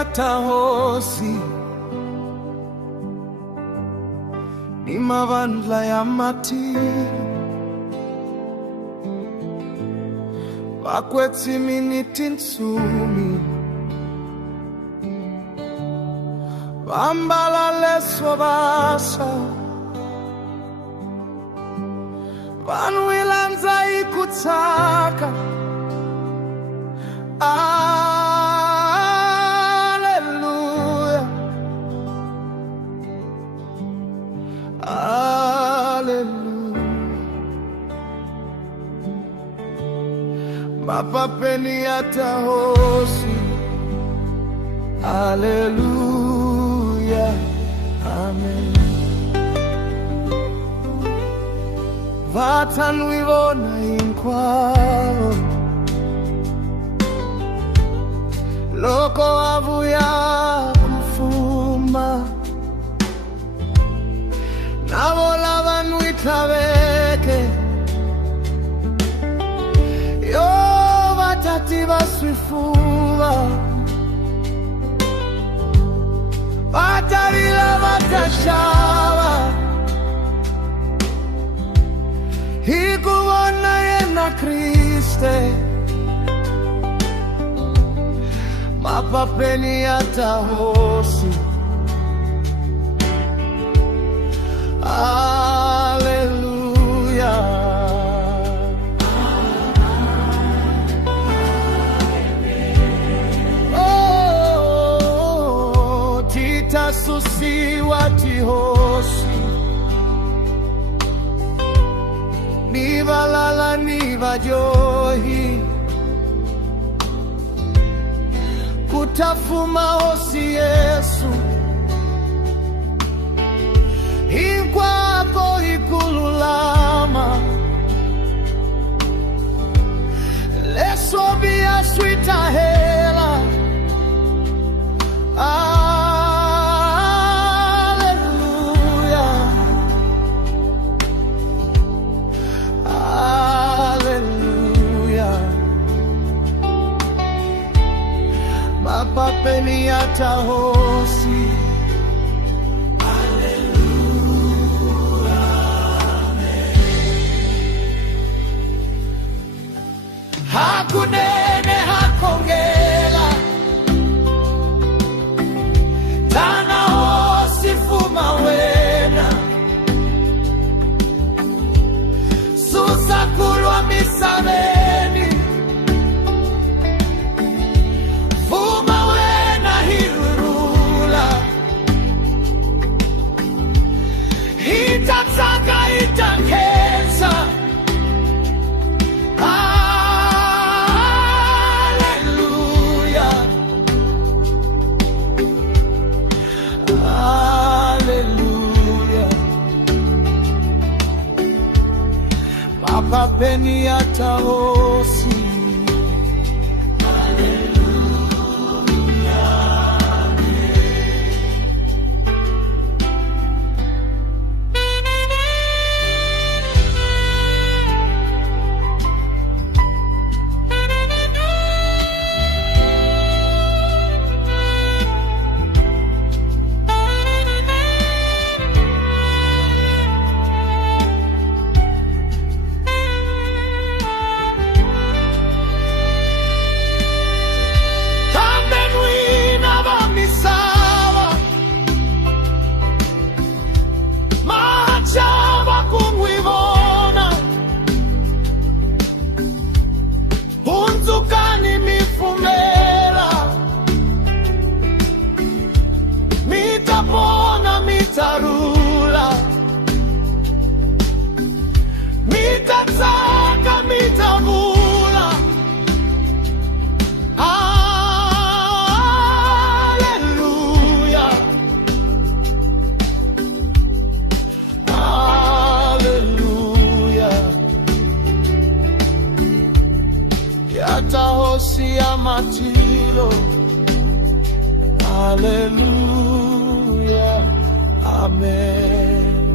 atahosi ni mavandla ya matiro vakwetsi miniti ntsumi vambala leso vasa vanhu ilandza ikutsaka. Alleluia, alleluia. Mapapeni atahosi. Alleluia, amen. Vatanu ivona inkwao loko avuya kufuma navola vanhu itlaveke yo vatati vaswifuva vatarila vatashava hikuvona yena Kriste. Mapapeni atahosi. Alleluia, oh, titasusiwa tihosi nivalala nivajohi kutafuma hosi Yesu inkwako ikululama lesobia swita hela. Alleluia, alleluia. Mapapeni atahosi. Alleluia, amen. Hakunene hakongela tana hosi fuma wena susa kulwa misaveni fuma wena hirurula hitatsaka itankesa. Alleluia, alleluia. Mapapeni atahosi. Mitarula mitatsaka mitavula. Alleluia, alleluia. Yatahosi ya matiro. Alleluia, amen.